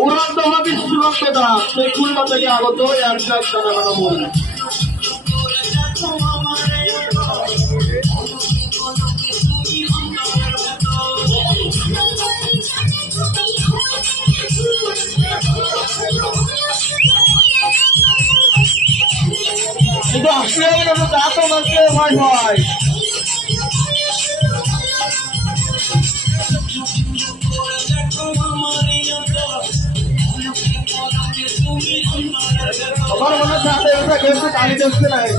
উড়ন্ত হাবিস চূড়ান্ত দাস সেই খুলনা থেকে আগত এয়ারক্রাফট জানানো মূল কিন্তু অস্ট্রেলিয়ার দাঁতও মাঝে হয় হয় আমার মনে হচ্ছে হাতে ওটা গেছে কালি দেখছে না এই